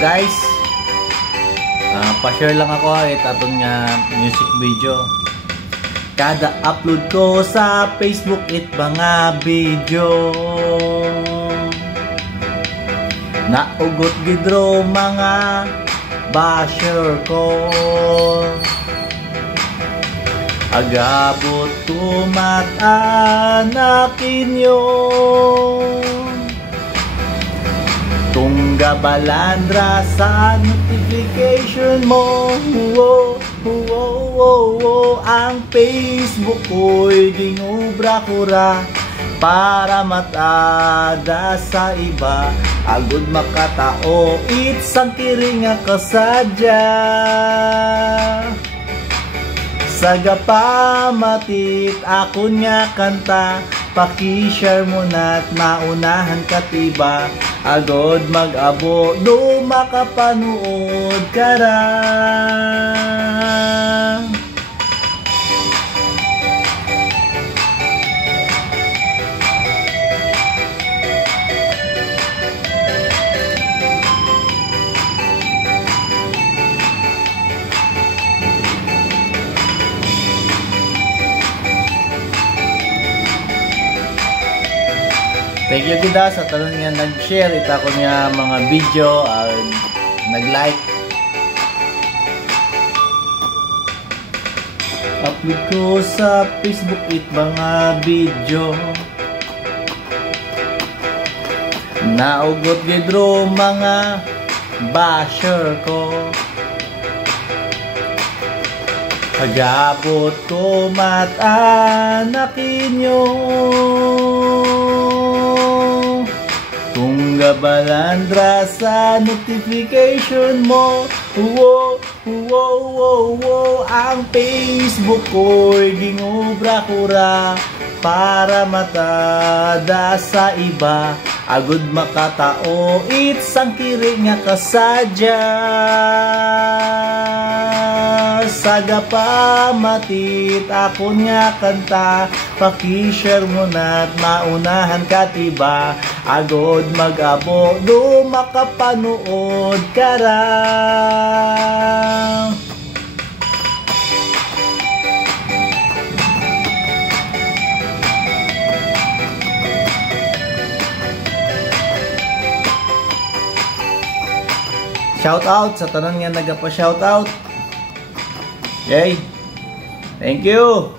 guys, pa-share lang ako atong nga music video. Kada upload ko sa Facebook mga video, naugot gidro mga basher ko. Agabot tumataanakin yun, tungga balandra sa notification mo. Ang Facebook ko'y ginubra-kura para matada sa iba. Agud makatao, it's ang kiringa kasadya. Sagapamatit ako nga kanta, paki-share mo na't maunahan katiba. Agod mag-abo, do makapanood ka ra. Thank you kita sa tanan nga nag-share ita ko nga mga video, nag-like. Upload ko sa Facebook mga video, naugot gidro mga basher ko. Agabot ko matanakin nyo, tungga balandra sa notification mo. Ang Facebook ko'y ginubra-kura para matada sa iba. Agud makatao, it's ang kiri nga kasadya. Sagapamatit ako nga kanta, paki-share mo na't maunahan katiba. Agod mag-abo, do makapanood ka ra. Shout out sa tanan nga nagapa-shout out. Okay. Thank you.